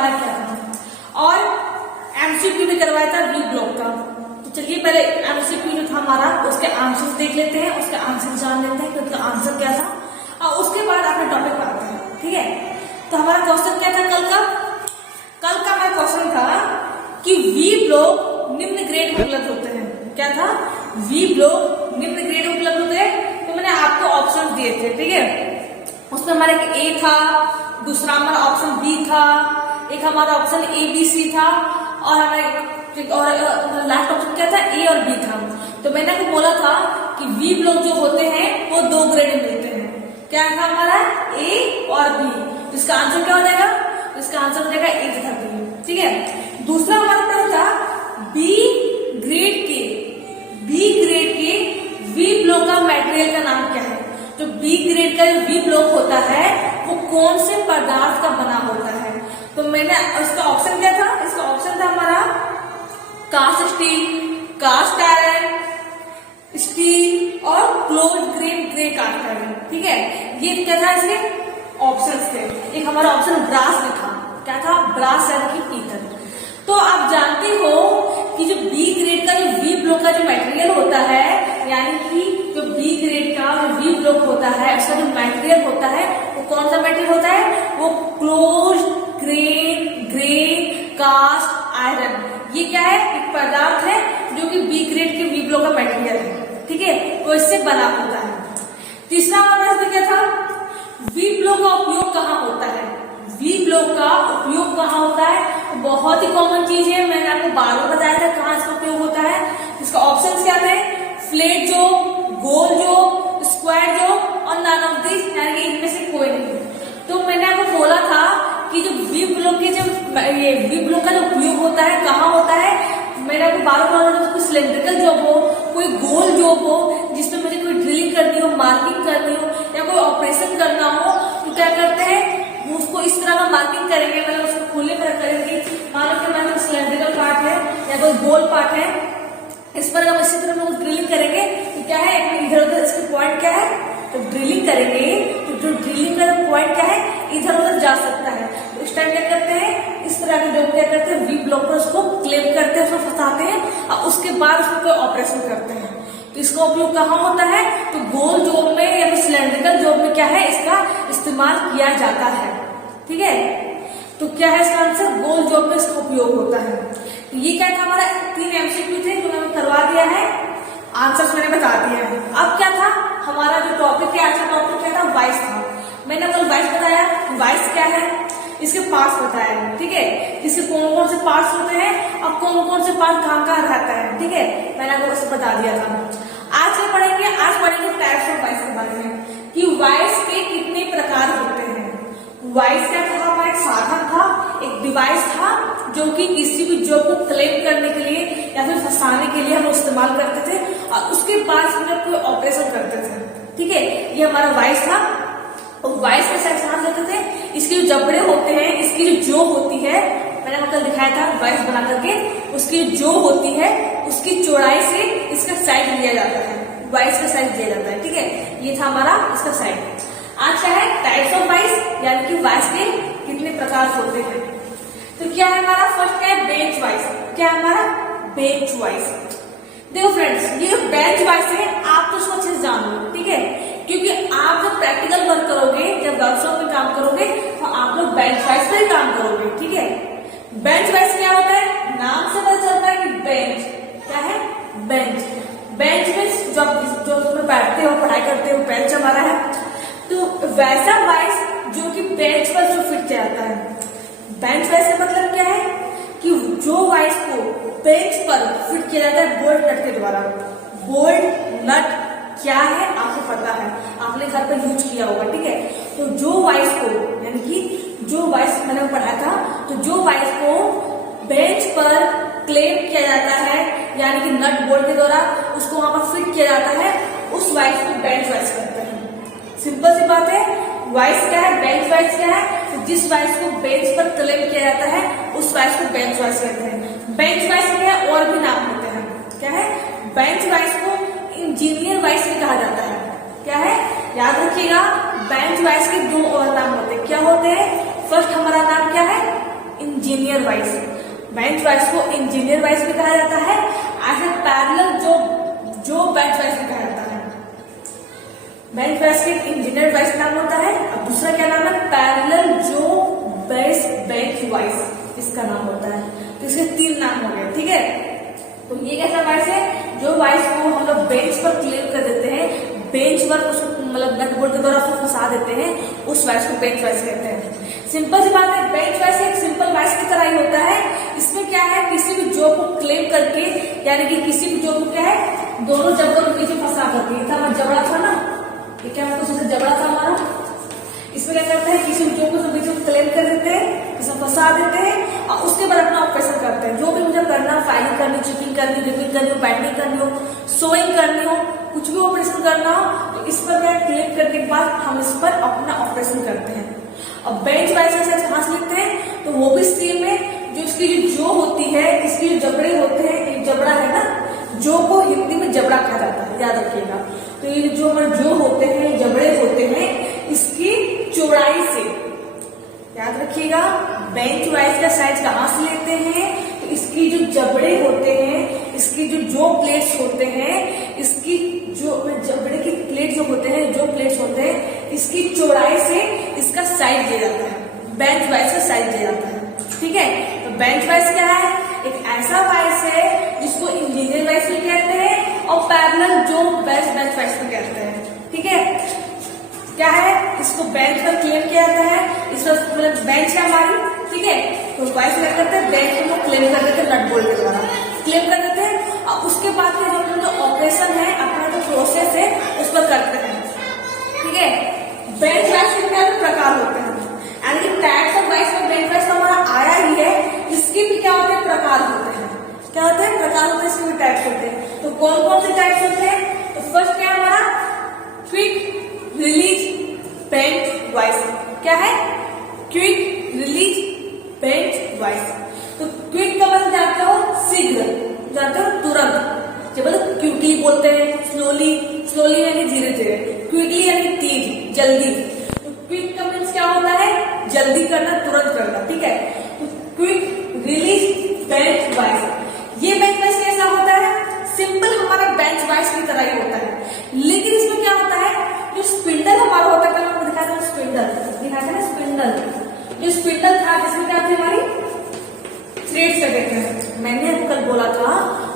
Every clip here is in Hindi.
हमारा क्या था, और एमसीक्यू भी करवाया था बी ब्लॉक का। तो चलिए पहले एमसीक्यू जो था हमारा उसके आंसर देख लेते हैं, उसके आंसर जान लेते हैं क्योंकि आंसर क्या था, और उसके बाद अपने टॉपिक पर आते हैं। ठीक है, तो हमारा क्वेश्चन क्या था कल का हमारा क्वेश्चन था कि वी ब्लॉक निम्न ग्रेड में उपलब्ध होते हैं। क्या था, वी ब्लॉक निम्न ग्रेड में उपलब्ध होते हैं। तो मैंने आपको ऑप्शन दिए थे, ठीक है, उसमें हमारा एक ए था, दूसरा हमारा ऑप्शन बी था, एक हमारा ऑप्शन ए बी सी था, और हमारा लास्ट ऑप्शन क्या था, ए और बी था। तो मैंने आपको बोला था कि वी ब्लॉक जो होते हैं वो 2 ग्रेड में मिलते हैं। क्या था हमारा, ए और बी। तो इसका आंसर क्या हो जाएगा, इसका आंसर हो जाएगा ए तथा बी। ठीक है, दूसरा हमारा प्रश्न था बी ग्रेड के वी ब्लॉक का मटेरियल का नाम क्या है। तो बी ग्रेड का जो वी ब्लॉक होता है वो कौन से पदार्थ का बना होता है। तो मैंने इसका ऑप्शन क्या था, इसका ऑप्शन था हमारा cast steel, cast iron, steel और close grain grey cast iron. ठीक है, ये क्या था, इसके ऑप्शंस थे। एक हमारा ऑप्शन ब्रास में था, क्या था, ब्रास यानी कि पीतल। तो आप जानते हो कि जो बी ग्रेड का जो वी ब्लॉक का जो मटेरियल होता है, यानी कि जो बी ग्रेड का जो वी ब्लॉक होता है उसका जो मटेरियल होता है वो कौन सा मटेरियल होता है, वो close grain grey cast iron. ये क्या है, एक पदार्थ है जो कि बी ग्रेड के वी ब्लॉक का मटेरियल है। ठीक है, तो इससे बना होता है। तीसरा हमारा क्या था, वी ब्लॉक का उपयोग कहाँ होता है। वी ब्लॉक का उपयोग कहाँ होता है, तो बहुत ही कॉमन चीज है, मैंने आपको बार बार बताया था कहाँ इसका उपयोग होता है। इसका ऑप्शन क्या थे, flat job, goal job, square job और नन ऑफ दिस, यानी कि इनमें से कोई नहीं। तो मैंने आपको बोला था कि जो वी ब्लॉक के ये वी ब्लॉक का जो उपयोग होता है कहाँ होता है, मैंने आपको बार बार बोला था, कोई सिलेंड्रिकल जॉब हो, कोई गोल जॉब हो जिसमें मुझे कोई ड्रिलिंग करनी हो, मार्किंग करनी हो या कोई ऑपरेशन करना हो, तो क्या करते हैं उसको इस तरह का मार्किंग करेंगे, मतलब उसको खुले में करेंगे। मान लो कि हमारे सिलेंड्रिकल पार्ट है या कोई गोल पार्ट है, इस पर हम इसी तरह हम ड्रिलिंग करेंगे तो क्या है, इधर उधर इसके पॉइंट क्या है, तो ड्रिलिंग करेंगे तो जो ड्रिलिंग का पॉइंट क्या है इधर उधर जा सकता है। तो इस टाइम क्या करते हैं, इस तरह के जो क्या करते हैं वी ब्लॉक पर उसको क्लेम करते हैं, उसको फंसाते हैं और उसके बाद उसको कोई ऑपरेशन करते हैं। तो इसका उपयोग कहाँ होता है, तो गोल जॉब में या फिर सिलेंड्रिकल जॉब में क्या है, इसका इस्तेमाल किया जाता है। ठीक है, तो क्या है इसका आंसर, गोल जॉब में इसका उपयोग होता है। तो ये क्या था, हमारा 3 एमसीक्यू थे जो मैंने करवा दिया है, आंसर्स मैंने बता दिया है। अब क्या था हमारा जो टॉपिक है, आज का टॉपिक क्या था, वॉइस था। मैंने कल वॉइस बताया, वॉइस क्या है, इसके पार्ट्स बताया। ठीक है, इसके कौन कौन से पार्ट्स होते हैं और कौन कौन से पार्ट कहाँ कहाँ रहता है। ठीक है, मैंने आपको बस बता दिया था। आज क्या पढ़ेंगे, आज पढ़ेंगे टाइप्स ऑफ वॉइस के बारे में, कि वॉइस के कितने प्रकार होते हैं। वॉइस क्या था, हमारा एक साधन था, एक डिवाइस था जो कि किसी भी जॉब को क्लेम करने के लिए या फिर फंसाने के लिए हम इस्तेमाल करते थे और उसके बाद हम कोई ऑपरेशन करते थे। ठीक है, ये हमारा वॉइस था। वॉइस में सेक्शन देते थे, इसके जो जबड़े होते हैं, इसकी जो होती है, मैंने आपको कल दिखाया था वॉइस बना करके, उसकी जो होती है उसकी चौड़ाई से इसका साइज लिया जाता है, वॉइस का साइज दिया जाता है। ठीक है, ये था हमारा इसका साइज। आज क्या है, टाइप्स ऑफ वॉइस, यानी कि वॉइस के कितने प्रकार होते हैं। तो क्या है हमारा, फर्स्ट क्या है, बेंच वॉइस। क्या है हमारा, बेंच वॉइस। देखो फ्रेंड्स, ये जो बेंच वॉइस है आप तो उसको अच्छे से जान लो। ठीक है, क्योंकि आप जब प्रैक्टिकल वर्क करोगे, जब वर्कशॉप में काम करोगे तो आप लोग बेंच वॉइस पर ही काम करोगे। ठीक है, बेंच वॉइस क्या होता है, नाम से पता चलता है कि बेंच क्या है, बेंच। बेंच में जब जो तुम बैठते हो, पढ़ाई करते हो, बेंच हमारा है। तो वैसा वॉइस जो कि बेंच पर जो फिट जाता है। बेंच वॉइस का मतलब क्या है कि जो वॉइस को बेंच पर फिट किया जाता है बोल्ट नट के द्वारा। बोल्ट नट क्या है आपको पता है, आपने घर पर यूज किया होगा। ठीक है, तो जो वॉइस को, यानी कि जो वॉइस मैंने पढ़ा था, तो जो वॉइस को बेंच पर क्लेम किया जाता है, यानी कि नट बोल्ट के द्वारा उसको वहां पर फिट किया जाता है, उस वॉइस को बेंच वॉइस कहते हैं। सिंपल सी बात है, वॉइस क्या है, बेंच वॉइस क्या है, तो जिस वॉइस को बेंच पर क्लेम किया जाता है उस वॉइस को बेंच वॉइस कहते हैं। बेंच वॉइस के और भी नाम होते हैं। क्या है, बेंच वॉइस को इंजीनियर वॉइस भी कहा जाता है। क्या है, याद रखिएगा, बेंच वॉइस के 2 और नाम होते हैं। क्या होते हैं, फर्स्ट हमारा नाम क्या है, इंजीनियर वाइज। बेंच वाइज को इंजीनियर वाइज भी कहा जाता है, ऐसे पैरेलल जो बेंच वाइज भी कहा जाता है। बेंच वाइज के इंजीनियर वाइज नाम होता है, अब दूसरा क्या नाम है, पैरेलल जो बेंच वाइज, इसका नाम होता है। तो इसके 3 नाम हो गए, ठीक है। तो ये कैसा वाइज है, जो वाइज को हम लोग बेंच पर क्लेम कर देते हैं, बेंच पर उसको मतलब नट बोल्ट के द्वारा उसको फंसा देते हैं, उस वाइज को बेंच वाइज कहते हैं। सिंपल सी बात है, बेंच वाइज एक सिंपल वाइज की तरह ही होता है। इसमें क्या है, किसी भी जॉब को क्लेम करके, यानी कि किसी भी जॉब को क्या है, दोनों जबड़ों के बीच में फंसा करके, ये था हमारा जबड़ा था ना, ये क्या कुछ ऐसा जबड़ा था हमारा। इसमें क्या करते हैं, किसी भी जॉब को बीच में क्लेम कर देते हैं, इसमें फंसा देते हैं और उसके बाद अपना ऑपरेशन करते हैं। जो भी मुझे करना, फाइलिंग करनी, चेकिंग करनी, रिविंग करनी हो, पैडिंग करनी हो, सोइंग करनी हो, कुछ भी ऑपरेशन करना हो, तो इस पर क्या क्लेम करने के बाद हम इस पर अपना ऑपरेशन करते हैं। अब बेंच वाइज कहां से लिखते हैं, तो वो भी सेम है। जो इसकी जो होती है, इसके जो जबड़े होते हैं, एक जबड़ा है ना, जो को हिंदी में जबड़ा कहा जाता है, याद रखिएगा। तो ये जो हमारे जो होते हैं, जबड़े होते हैं, इसकी चौड़ाई से, याद रखिएगा, बेंच वाइज का साइज कहां से लेते हैं, तो इसकी जो जबड़े होते हैं, इसकी जो प्लेट्स होते हैं, इसकी जो जबड़े की प्लेट जो होते हैं, जो प्लेट्स होते हैं, इसकी चौड़ाई से इसका साइज दिया जाता है, बेंच वाइज का साइज दिया जाता है, ठीक है। तो बेंच वाइज क्या है, एक ऐसा वाइज है जिसको इंजीनियर वाइज भी कहते हैं और पैरेलल जो बेंच वाइज भी कहते हैं, ठीक है। क्या है, इसको बेंच पर क्लेम किया जाता है, इस पर मतलब बेंच है हमारी, ठीक है। तो वाइज क्या करते हैं, बेंच को क्लेम कर देते हैं, नट बोल्ट के द्वारा क्लेम कर देते हैं और उसके बाद जो ऑपरेशन है, अपना जो प्रोसेस है, उस पर करते हैं, ठीक है। बेंच वाइज के क्या प्रकार होते हैं, यानी कि टाइप्स ऑफ वाइज में बेंच वाइज हमारा आया ही है, इसके भी क्या होते हैं, प्रकार होते हैं। क्या होते हैं, प्रकार होते हैं, इसके भी टाइप्स होते हैं। तो कौन कौन से टाइप्स होते हैं, तो फर्स्ट क्या हमारा क्विक रिलीज बेंच वाइज। क्या है, क्विक रिलीज बेंच वाइज। तो क्विक का मतलब जानते हो, शीघ्र, जानते हो, तुरंत। जब मतलब क्विकली बोलते हैं, स्लोली यानी धीरे धीरे, क्विकली यानी तेज, जल्दी। तो क्विक का मीन्स क्या होता है, जल्दी करना, तुरंत करना, ठीक है। तो क्विक रिलीज बेंच वाइज, ये बेंच वाइज कैसा होता है, सिंपल हमारा बेंच वाइज की तरह ही होता है, लेकिन इसमें क्या होता है, जो स्पिंडल हमारा होता है, मैं दिखा रहा हूँ, स्पिंडल दिखा था ना, स्पिंडल, जो स्पिंडल था जिसमें क्या थी हमारी थ्रेड्स लगे थे। मैंने आपको कल बोला था,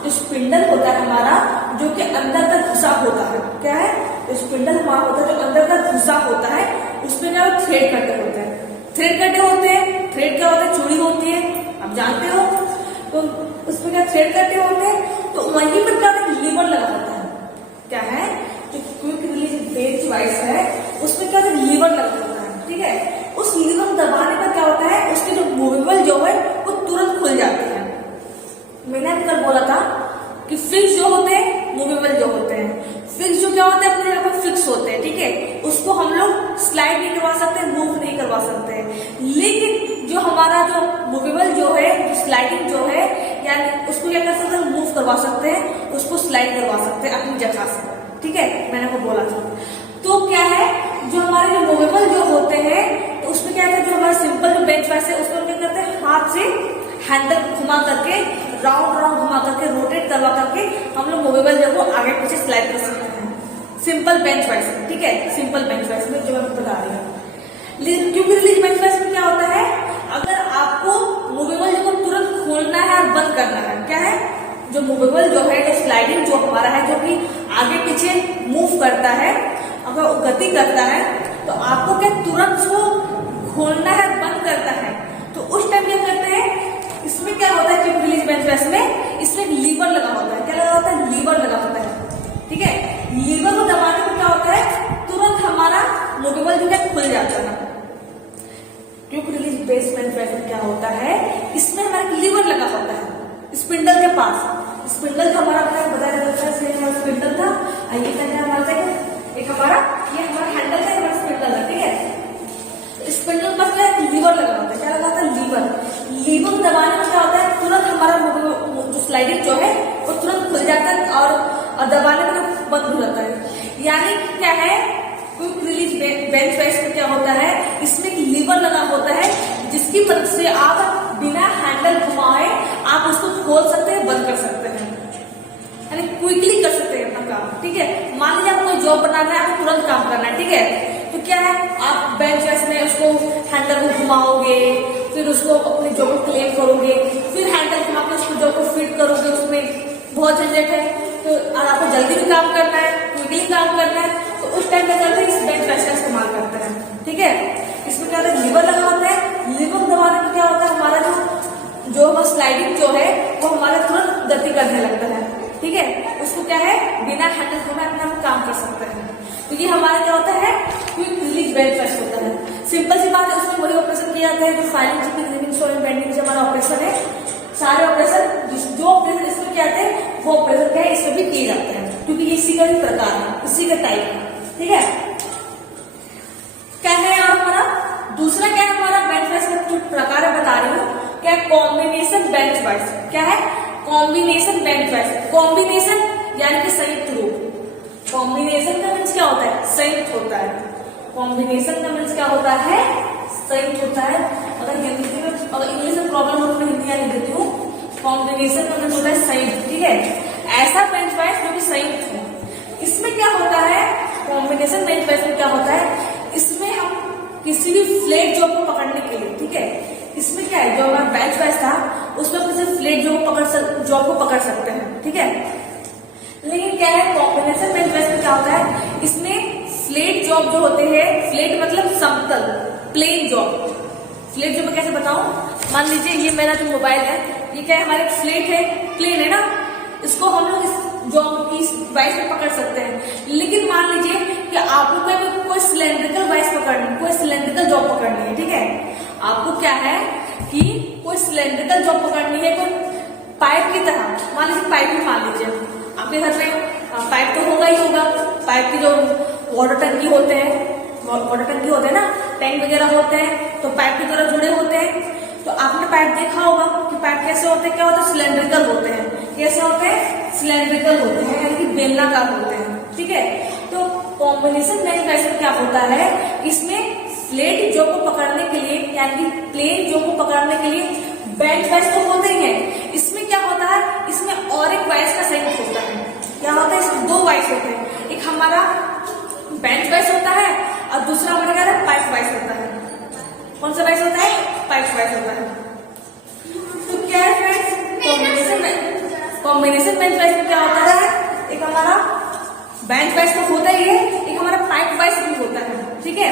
जो स्पिंडल होता है हमारा, जो कि अंदर तक घुसा होता है, क्या है, जो स्पिंडल हमारा होता है, जो अंदर तक घुसा होता है, उसमें क्या थ्रेड कटे होते हैं। थ्रेड कटे होते हैं, थ्रेड क्या होता है, चूड़ी होती है, आप जानते हो। तो उसमें क्या थ्रेड कटे होते हैं, तो वहीं पर क्या लीवर लगा होता है। क्या है, जो क्विक रिलीज बेंच वाइज है, उसमें क्या लीवर लगा होता है, ठीक है। उस लीवर को दबाने पर क्या होता है, उसके जो मूवेबल जो है वो तुरंत खुल जाते हैं। मैंने आपको कल बोला था कि फिक्स जो होते हैं, मूवेबल जो होते हैं। फिक्स जो क्या होते हैं, अपने जगह पर फिक्स होते हैं, ठीक है। उसको हम लोग स्लाइड नहीं करवा सकते, मूव नहीं करवा सकते हैं। लेकिन जो हमारा जो मूवेबल जो है, जो स्लाइडिंग जो है, यानी उसको क्या कर सकते हैं, मूव करवा सकते हैं, उसको स्लाइड करवा सकते हैं अपनी जगह से, ठीक है। मैंने आपको बोला था। तो क्या है, जो हमारे जो मूवेबल जो होते हैं, तो उसमें क्या है, जो हमारा सिंपल जो बेंच वाइज है, उसको क्या करते हैं, हाथ से हैंडल घुमा करके, राउंड घुमा करके, रोटेट करवा करके हम लोग मूवेबल जो को आगे पीछे स्लाइड कर सकते हैं, सिंपल बेंच वाइज, ठीक है। सिंपल बेंच वाइज में जो मैं बता रही हूँ। लेकिन क्योंकि रिलीज बेंच वाइज में क्या होता है, अगर आपको मूवेबल जो को तुरंत खोलना है और बंद करना है, क्या है, जो मूवेबल जो है, जो स्लाइडिंग जो हमारा है, जो कि आगे पीछे मूव करता है, अगर वो गति करता है, तो आपको क्या तुरंत उसको खोलना है, बंद करता है। तो उस टाइम क्या करते हैं, इसमें क्या होता है, क्विक रिलीज बेंच वाइज में इसमें लीवर लगा होता है। क्या लगा होता है, लीवर लगा होता है, ठीक है। लीवर को दबाने पर क्या होता है, तुरंत हमारा मूवेबल जो है खुल जाता है। क्विक रिलीज बेंच वाइज में क्या होता है, इसमें हमारा लीवर लगा होता है स्पिंडल के पास। स्पिंडल का हमारा बताया जाता है, स्पिंडल था, ये हमारा एक हमारा, ये हमारा हैंडल है, हमारा स्पिंडल है, ठीक है। स्पिंडल पर क्या लीवर लगा होता है, क्या लगा होता है, लीवर को दबाने में क्या होता है, तुरंत हमारा जो स्लाइडिंग जो है वो तुरंत खुल जाता है और दबाने में बंद हो जाता है। यानी क्या है, क्विक रिलीज बेंच प्रेस में क्या होता है, इसमें एक लीवर लगा होता है जिसकी मदद से आप बिना हैंडल घुमाए आप उसको खोल सकते हैं, बंद कर सकते हैं, यानी क्विकली कर सकते हैं अपना काम। ठीक है, मान लीजिए आपको जॉब बनाना है, आपको तुरंत काम करना है। ठीक है, तो क्या है, आप बेंच प्रेस में उसको हैंडल को घुमाओगे, फिर उसको अपने जॉब को क्लेम करोगे, फिर हैंडल घुमा के उसको जॉब को फिट करोगे, उसमें बहुत झंझट है। तो आपको जल्दी भी काम करना है, क्विकली काम करना है, तो उस टाइम में करते हैं इस बेंच प्रेस का इस्तेमाल करते हैं। ठीक है, इसमें क्या होता है, लीवर लगा होता है, लीवर दबाने में क्या होता है, हमारा जो स्लाइडिंग जो है वो हमारा तुरंत गति करने लगता है। ठीक है, उसको क्या है, बिना हैंडल घुमाए अपना हम काम कर सकते हैं। तो ये हमारा क्या होता है, क्विक रिलीज बेंच प्रेस होता है। सिंपल सी बात है, उसमें वही ऑपरेशन किया जाता है जो filing, chipping, ringing, soldering, bending जो हमारा ऑपरेशन है, सारे ऑपरेशन जो ऑपरेशन इसमें किया जाते हैं वो ऑपरेशन क्या है इसमें भी किए जाते हैं, क्योंकि ये इसी का ही प्रकार है, इसी का टाइप है। ठीक है, क्या है हमारा दूसरा, क्या है हमारा बेंच प्रेस का जो प्रकार है बता रही हूँ, क्या है, कॉम्बिनेशन बेंच प्रेस। क्या है, कॉम्बिनेशन बेंच प्रेस। कॉम्बिनेशन यानी कि संयुक्त रूप। कॉम्बिनेशन का मीन्स क्या होता है, संयुक्त होता है। कॉम्बिनेशन का मीन्स क्या होता है, संयुक्त होता है। अगर हिंदी में, अगर इंग्लिश में प्रॉब्लम हो तो मैं हिंदी लिख देती हूँ। कॉम्बिनेशन का मीन्स होता है संयुक्त। ठीक है, ऐसा बेंच प्रेस जो कि संयुक्त हो। इसमें क्या होता है, कॉम्बिनेशन बेंच प्रेस में क्या होता है, इसमें हम किसी भी फ्लैट जॉब को पकड़ने के लिए, ठीक है, इसमें क्या है, जो हमारा बेंच प्रेस था उसमें हम किसी फ्लैट जॉब को पकड़ सकते हैं। ठीक है, लेकिन क्या है, कॉम्बिनेशन बेंच प्रेस में क्या होता है, इसमें फ्लैट जॉब जो होते हैं, फ्लैट मतलब समतल, प्लेन जॉब। फ्लैट जॉब मैं कैसे बताऊं, मान लीजिए ये मेरा जो मोबाइल है, ये क्या है, हमारे फ्लैट है, प्लेन है ना, इसको हम लोग इस जॉब की वाइस में पकड़ सकते हैं। लेकिन मान लीजिए कि आपको कोई सिलेंड्रिकल वाइस पकड़नी, कोई सिलेंड्रिकल जॉब पकड़नी है। ठीक है, आपको क्या है कि कोई सिलेंड्रिकल जॉब पकड़नी है, कोई पाइप की तरह, मान लीजिए पाइप ही मान लीजिए, आपके घर में पाइप तो होगा ही होगा, पाइप की जो वाटर टंकी होते हैं ना, टैंक वगैरह होते हैं, तो पाइप की तरह जुड़े होते हैं। तो आपने पाइप देखा होगा कि पाइप कैसे होते हैं, क्या होता है, सिलेंड्रिकल होते हैं। कैसे होते हैं, सिलेंड्रिकल होते हैं, यानी कि बेलनाकार होते हैं। ठीक है, तो कॉम्बिनेशन बेंच प्रेस में क्या होता है, इसमें फ्लैट जॉब को पकड़ने के लिए, यानी कि प्लेन जॉब को पकड़ने के लिए बेंच प्रेस तो होते ही है, इसमें क्या होता है, इसमें और एक वाइस का संयुक्त होता है। क्या होता है, इसमें दो वाइस होते हैं, एक हमारा बेंच वाइस होता है और दूसरा हमारा क्या है, पाइप वाइस होता है। कौन सा वाइस होता है, पाइप वाइस होता है। तो क्या है फ्रेंड्स, कॉम्बिनेशन बेंच वाइस में क्या होता है, एक हमारा बेंच वाइस तो होता ही है, एक हमारा पाइप वाइस भी होता है। ठीक है,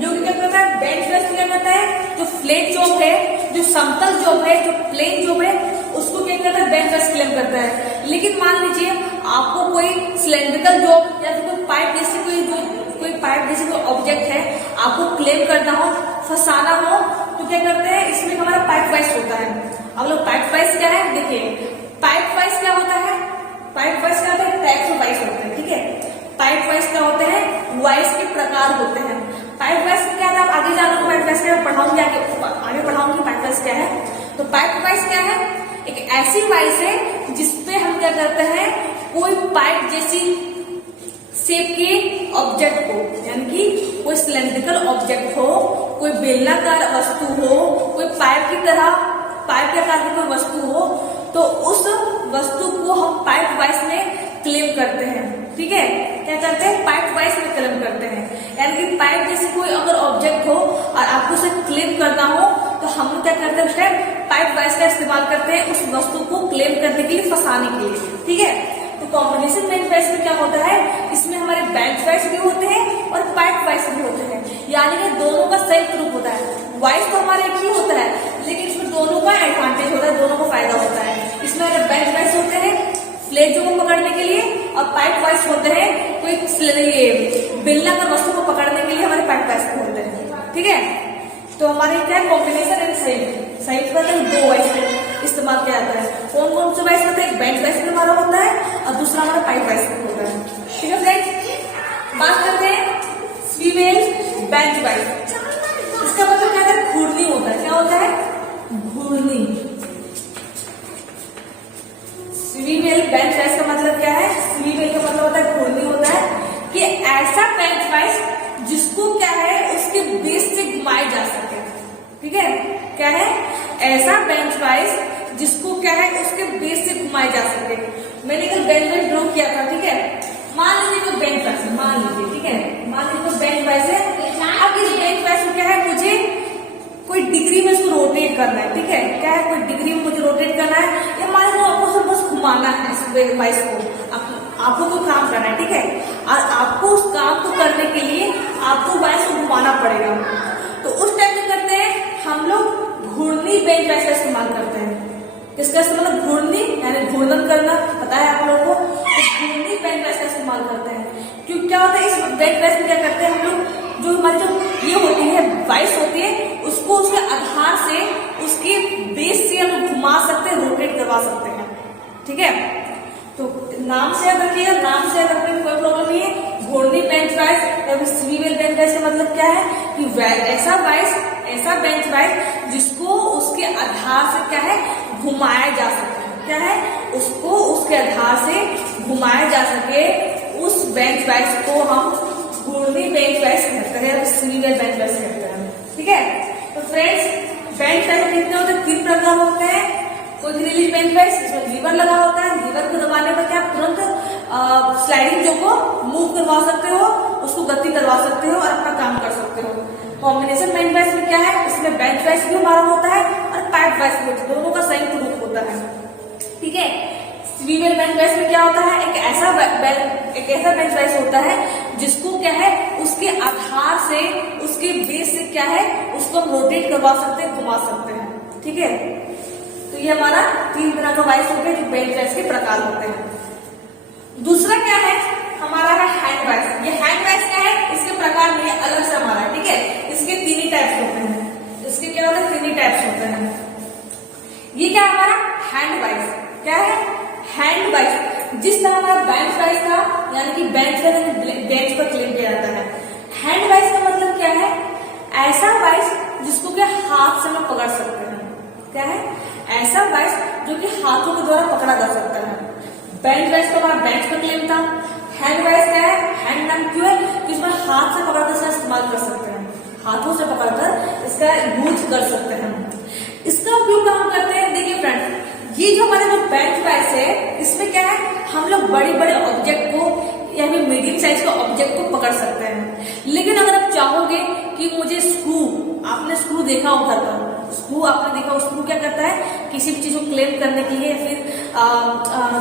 जो कि क्या करता है, बेंच वाइस क्या करता है, जो फ्लैट जॉब है, जो समतल जॉब है, जो प्लेन जॉब है, उसको क्या करता है, बेंच वाइस क्लेम करता है। लेकिन मान लीजिए आपको कोई सिलेंड्रिकल जॉब या फिर कोई पाइप जैसे कोई ऑब्जेक्ट है, आपको क्लेम करना हो, फंसाना हो, तो क्या करते हैं, इसमें हमारा पाइप वाइस होता है। अब लोग पाइप वाइस क्या है, देखिए पाइप वाइस क्या होता है, पाइप वाइस क्या होता है, टाइप्स ऑफ वाइस होते हैं। ठीक है, पाइप वाइस क्या होते हैं, वाइस के प्रकार होते हैं। पाइप वाइस क्या है, आप आगे जाना, पाइप वाइस क्या पढ़ाऊंगी, आगे पढ़ाऊंगी पाइप वाइस क्या है। तो पाइप वाइस क्या है, एक ऐसी वाइस है जिसपे हम क्या करते हैं, कोई पाइप जैसी शेप के ऑब्जेक्ट को, यानी कि कोई सिलेंड्रिकल ऑब्जेक्ट हो, कोई बेलनाकार वस्तु हो, कोई पाइप की तरह, पाइप के आकार की कोई वस्तु हो, तो उस वस्तु को हम पाइप वाइस में क्लेम करते हैं। ठीक है, क्या करते हैं, पाइप वाइस में क्लेम करते हैं। यानी कि पाइप जैसे कोई अगर ऑब्जेक्ट हो और आपको उसे क्लेम करना हो, तो हम क्या करते हैं, उस टाइम पाइप वाइस का इस्तेमाल करते हैं उस वस्तु को क्लेम करने के लिए, फंसाने के लिए। ठीक है, तो कॉम्बिनेशन बेंच वाइस में क्या होता है, इसमें हमारे बेंच वाइस भी होते हैं और पाइप वाइस भी होते हैं, यानी कि दोनों का संयुक्त रूप होता है। वाइस तो हमारा एक ही होता है, लेकिन इसमें दोनों का एडवांटेज होता है, दोनों को फायदा होता है। इसमें अगर बेंच वाइस होते हैं फ्लैट जॉब को पकड़ने के लिए, और पाइप वाइस होते हैं कोई बेलनाकार वस्तु को पकड़ने के लिए, हमारे पाइप वाइस होते हैं। ठीक है, तो हमारे क्या है, कॉम्बिनेशन एंड संयुक्त का दो वाइस का इस्तेमाल किया जाता है। कौन कौन से वाइस होते हैं, एक बेंच वाइस में हमारा होता है और दूसरा हमारा पाइप वाइस में होता है। ठीक है फ्रेंड्स, बात करते हैं स्वीवेल बेंच वाइस। इसका मतलब क्या है, घूर्णी होता है। क्या होता है, घूर्णी। स्वीवेल बेंच वाइस का मतलब क्या है, स्वीवेल का मतलब होता है घूर्णी होता है, कि ऐसा बेंच वाइस जिसको क्या है उसके बेस से घुमाए जा सके। ठीक है, क्या है, ऐसा बेंच वाइज जिसको क्या है उसके बेस से घुमाए जा सके। मैंने कल बेंच वाइज ड्रॉ किया था। ठीक है, मान लीजिए कोई बेंच वाइज, मान लीजिए, ठीक है, मान लीजिए कोई बेंच वाइज है। अब इस बेंच वाइज को क्या है, मुझे कोई डिग्री में इसको रोटेट करना है। ठीक है, क्या है, कोई डिग्री में मुझे रोटेट करना है, या मान लीजिए आपको सिर्फ बस घुमाना है इस बेंच वाइज को, आपको कोई काम करना है। ठीक है, और आपको उस काम को करने के लिए आपको वाइज को घुमाना पड़ेगा। तो उस टाइम में करते हैं हम लोग घूर्णी बेंच वाइज का इस्तेमाल करते हैं। किसका इस्तेमाल, घूर्णी, यानी घूर्णन करना, पता है आप लोगों को, तो घूर्णी बेंच वाइज का इस्तेमाल करते हैं। क्योंकि क्या होता है, इस बेंच वाइज में क्या करते हैं हम लोग, जो हमारी जो ये होती है वाइस होती है, उसको उसके आधार से उसके बेस से हम घुमा सकते हैं, रोटेट करवा सकते हैं। ठीक है, तो नाम से याद रखिएगा, नाम से याद रखने में कोई प्रॉब्लम नहीं है। घूर्णी बेंच वाइज या फिर स्वीवेल बेंच वाइज का मतलब क्या है कि ऐसा बेंच वाइज जिसको उसके आधार से क्या है घुमाया जा सके। क्या है, उसको उसके आधार से घुमाया जा सके, उस बेंच वाइज को हम घूर्णी बेंच वाइज कहते हैं, स्वीवेल बेंच वाइज कहते हैं। ठीक है, तो फ्रेंड्स बेंच वाइज कितने होते हैं, 3 प्रकार होते हैं। कोई रिलीज बेंच वाइज, इसमें लीवर लगा होता है, लीवर को दबाने पर क्या तुरंत स्लाइडिंग जो को मूव करवा सकते हो, उसको गति करवा सकते हो और अपना काम कर सकते हो। कॉम्बिनेशन बेंच वाइज में क्या है, इसमें बेंच वाइज भी हमारा होता है और पाइप वाइज भी, दोनों का संयुक्त रूप होता है। ठीक है, स्वीवेल बेंच वाइज में क्या होता है, एक ऐसा बेंच वाइज होता है जिसको क्या है उसके आधार से उसके बेस से क्या है उसको हम रोटेट करवा सकते हैं, घुमा सकते हैं। ठीक है, तो ये हमारा 3 तरह का वाइस होते हैं जो बेंच वाइस के प्रकार होते हैं। दूसरा क्या है हमारा है हैंड वाइस। ये हैंड वाइस क्या है, इसके प्रकार नहीं है, अलग से हमारा। ठीक है, इसके 3 ही टाइप्स होते हैं, इसके क्या होते हैं 3 ही टाइप्स होते हैं। ये क्या हमारा हैंड वाइस, क्या है हैंड वाइस। जिस तरह हमारा बेंच वाइस था, यानी कि बेंच पर क्लेम किया जाता है। हैंड वाइस का मतलब क्या है, ऐसा वाइस जिसको क्या हाथ से हम पकड़ सकते हैं। क्या है, ऐसा वाइस जो कि हाथों के द्वारा पकड़ा जा सकता है। बेंच वाइस तो हमारा बेंच पर क्लेम था। हैंड वाइस क्या है, हैंड नाम क्यों है कि इसमें हाथ से पकड़कर इसका इस्तेमाल कर सकते हैं, हाथों से पकड़कर इसका यूज कर सकते हैं। इसका उपयोग हम करते हैं, देखिए फ्रेंड्स, ये जो हमारा जो बेंच वाइस है, इसमें क्या है हम लोग बड़े बड़े ऑब्जेक्ट को या फिर मीडियम साइज के ऑब्जेक्ट को पकड़ सकते हैं। लेकिन अगर आप चाहोगे कि मुझे स्क्रू, आपने स्क्रू देखा होगा घर पर, स्क्रू आपने देखा, स्क्रू क्या करता है किसी भी चीज को क्लेम करने के लिए, फिर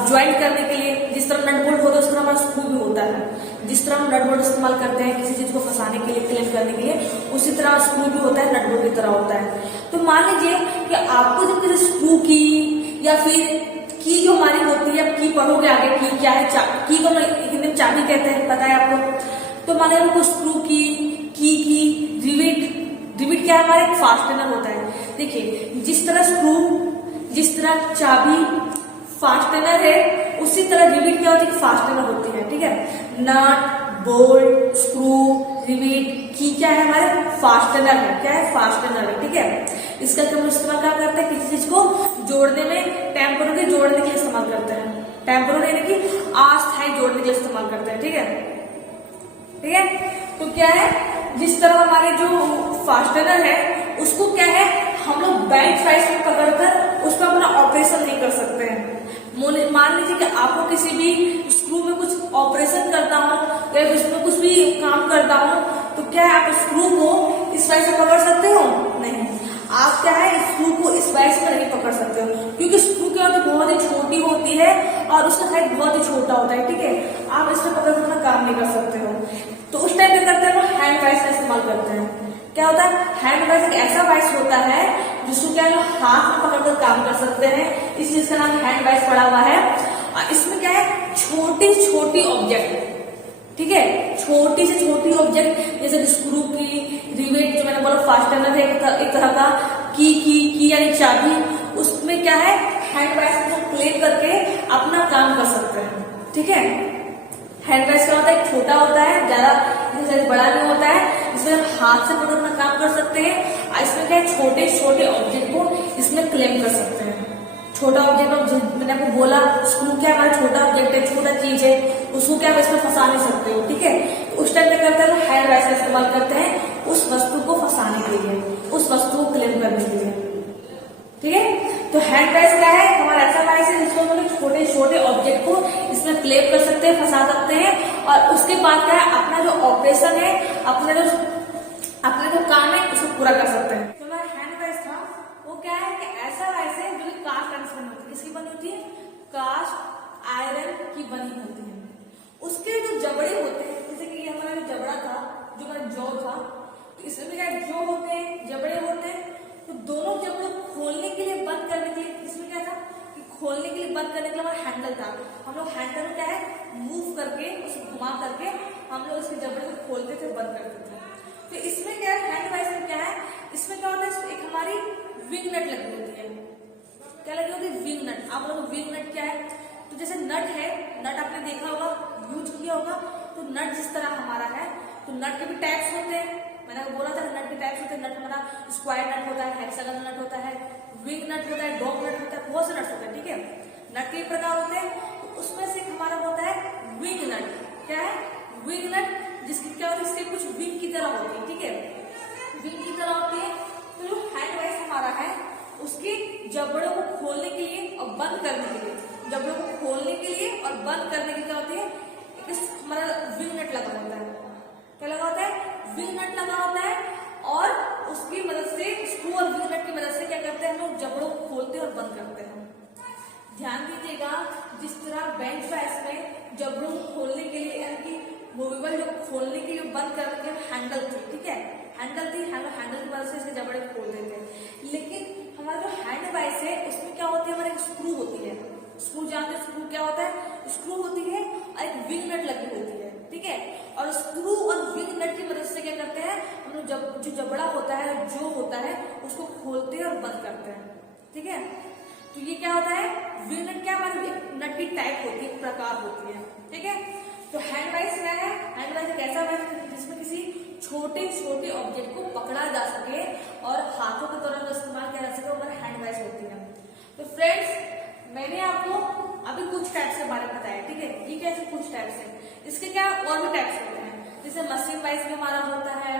ज्वाइंट करने के लिए, जिस तरह नट बोल्ट होता है उस तरह हमारा स्क्रू भी होता है। जिस तरह हम नट बोल्ट इस्तेमाल करते हैं किसी चीज को फंसाने के लिए, क्लेम करने के लिए, उसी तरह स्क्रू भी होता है, नट बोल्ट की तरह होता है। तो मान लीजिए कि आपको जब किसी स्क्रू की या फिर की जो हमारी होती है, की पढ़ोगे आगे, की क्या है, की को हिंदी में चाबी कहते हैं, पता है आपको। तो मान लीजिए स्क्रू की रिविट क्या है, हमारा एक फास्टनर होता है। देखिए जिस तरह स्क्रू, जिस तरह चाबी फास्टनर है, उसी तरह रिविट क्या होती है, फास्टनर होती है। ठीक है, नट बोल्ट स्क्रू रिविट की क्या है हमारे फास्टनर है। क्या है, फास्टनर है। ठीक है, इसका हम इस्तेमाल क्या करते हैं, किसी चीज को जोड़ने में, टेम्पोररी जोड़ने के लिए इस्तेमाल करते हैं, टेम्पोररी यानी कि अस्थायी जोड़ने के लिए इस्तेमाल करते हैं। ठीक है, ठीक है, तो क्या है, जिस तरह हमारे जो फास्टनर है उसको क्या है हम लोग बेंच वाइस में पकड़कर उस पर अपना ऑपरेशन नहीं कर सकते हैं। मान लीजिए कि आपको किसी भी स्क्रू में कुछ ऑपरेशन करना हो या उसमें कुछ भी काम करना हो, तो क्या है आप स्क्रू को इस वाइस से पकड़ सकते हो, नहीं। आप क्या है स्क्रू को इस वाइस में नहीं पकड़ सकते हो, क्योंकि स्क्रू क्या होती है बहुत ही छोटी होती है और उसका साइज बहुत ही छोटा होता है। ठीक है, आप इसमें पकड़ अपना काम नहीं कर सकते हो। तो उस टाइम क्या करते हैं हम हैंड वाइस का इस्तेमाल करते हैं। क्या होता है, हैंड वाइस एक ऐसा वाइस होता है जिसको क्या है हाथ में पकड़कर काम कर सकते हैं, इसलिए इसका नाम हैंड वाइस पड़ा हुआ है। और इसमें क्या है छोटी छोटी ऑब्जेक्ट, ठीक है, छोटी से छोटी ऑब्जेक्ट जैसे स्क्रू की, रिवेट जो मैंने बोला फास्टनर है एक तरह का, की यानी चाबी, उसमें क्या है हैंड वाइस को क्लेम करके अपना काम कर सकते हैं। ठीक है, हैंड वाइस क्या होता है, छोटा होता है, ज्यादा बड़ा नहीं होता है, इसमें हाथ से पकड़ अपना काम कर सकते हैं। और इसमें क्या है छोटे छोटे ऑब्जेक्ट को इसमें क्लेम कर सकते हैं। छोटा ऑब्जेक्ट मैंने आपको बोला स्क्रू क्या हमारा छोटा ऑब्जेक्ट है, छोटा चीज है, उसको क्या आप इसमें फंसा नहीं सकते हो, ठीक है। तो उस टाइम क्या करते हैं, हैंड वाइस का इस्तेमाल करते हैं उस वस्तु को फंसाने के लिए, उस वस्तु को क्लेम करने के लिए, ठीक है। तो हैंड वाइस क्या है, हमारा ऐसा वाइस है जिसको हम लोग छोटे छोटे ऑब्जेक्ट को इसमें क्लेम कर सकते हैं, फंसा सकते हैं, और उसके बाद क्या है, अपना जो ऑपरेशन है, अपना जो काम है उसको पूरा कर सकते हैं। तो हमारा हैंड वाइस था वो क्या है कि ऐसा वाइस है जो कि कास्ट आयरन से बनी होती है। किसकी बनी होती है, कास्ट आयरन की बनी होती है। उसके जो जबड़े होते हैं, जैसे कि ये हमारा जो जबड़ा था, जो हमारा जॉ था, तो इसमें क्या जॉ होते हैं, जबड़े होते हैं। तो दोनों जबड़ों खोलने के लिए, बंद करने के लिए, इसमें क्या था कि खोलने के लिए, बंद करने के लिए हमारा हैंडल था। हम लोग हैंडल क्या है मूव करके, उसको घुमा करके हम लोग इसके जबड़े को खोलते थे, बंद करते थे। तो इसमें क्या है, हैंड वाइस में क्या है, इसमें क्या होता है, एक हमारी विंग नट लगी होती है। क्या लगी होती है, विंग नट। आप लोग विंग नट क्या है, तो जैसे नट है, नट आपने देखा होगा, यूज किया होगा। तो नट जिस तरह हमारा है, तो नट के भी टाइप्स होते हैं, मैंने बोला था नट के टाइप्स होते हैं। नट हमारा स्क्वायर नट होता है, हेक्सागोनल नट होता है, विंग नट होता है, डॉग नट होता है, बहुत से नट्स होते हैं, ठीक है। नट के प्रकार होते हैं, तो उसमें से हमारा होता है विंग नट। क्या है, विंग नट, जिसकी क्या होती है, इसके कुछ विंग की तरह होती है, ठीक है, विंग की तरह होती है। तो जो हैंड वाइस हमारा है, उसके जबड़ों को खोलने के लिए और बंद करने के लिए, जबड़ों को खोलने के लिए और बंद करने के लिए क्या होती है, एक हमारा विंग नट लगा होता है। क्या लगा होता है, विंग नट लगा होता है, और उसकी मदद से, स्क्रू और विंग नट की मदद से क्या करते हैं, हम लोग जबड़ों को खोलते हैं और बंद करते हैं। ध्यान दीजिएगा, जिस तरह बेंच वाइस में जबड़ों को खोलने के लिए, यानी कि मूवेबल जो खोलने के लिए, बंद करने के लिए हैंडल थी, ठीक है, हैंडल थी, हैंडल की मदद से इसके जबड़े को खोल देते हैं। लेकिन हमारा जो हैंड वाइस है, उसमें क्या होती है, हमारी एक स्क्रू होती है। स्क्रू जानते हैं, स्क्रू क्या होता है, स्क्रू होती है और एक विंग नट लगी होती है, ठीक है। और स्क्रू और विंग नट की मदद से क्या करते हैं हम लोग, जो जबड़ा होता है, जो होता है, उसको खोलते हैं और बंद करते हैं, ठीक है। तो ये क्या होता है, विंग नट क्या हमारी नट की टाइप होती है, प्रकार होती है, ठीक है। तो हैंड वाइस क्या है, हैंड वाइस एक ऐसा वाइस जिसमें किसी छोटे छोटे ऑब्जेक्ट को पकड़ा जा सके और हाथों के द्वारा इस्तेमाल किया जा सके, वो हैंड वाइस होती है। तो फ्रेंड्स, मैंने आपको अभी कुछ टाइप्स के बारे में बताया, ठीक है, ये कैसे कुछ टाइप्स है, इसके क्या और भी टाइप्स होते हैं, जैसे मशीन वाइस भी हमारा होता है,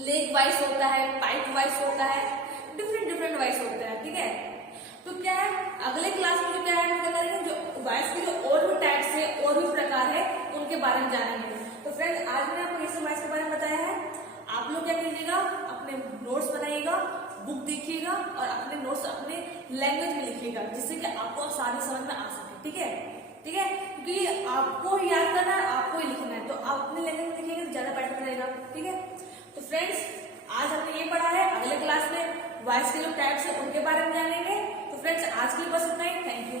लेग वाइस होता है, पाइप वाइस होता है, डिफरेंट वाइस होते हैं, ठीक है। तो क्या है, अगले क्लास में जो क्या है, हम करेंगे जो वाइस के जो और भी टाइप्स है, और भी प्रकार है, उनके बारे में जानेंगे। तो फ्रेंड्स, आज मैंने आपको इस वाइस के बारे में बताया है। आप लोग क्या कीजिएगा, अपने नोट्स बनाइएगा, बुक देखिएगा, और अपने नोट्स अपने लैंग्वेज में लिखिएगा, जिससे कि आपको आसानी समझ में आ सके, ठीक है, ठीक है। क्योंकि आपको याद करना है, आपको ही लिखना है, तो आप अपने लैंग्वेज में लिखिएगा तो ज्यादा बेटर रहेगा, ठीक है। तो फ्रेंड्स, आज हमने ये पढ़ा है, अगले क्लास में वॉइस के जो टाइप्स है उनके बारे में जानेंगे। तो फ्रेंड्स, आज के लिए बस इतना ही, थैंक यू।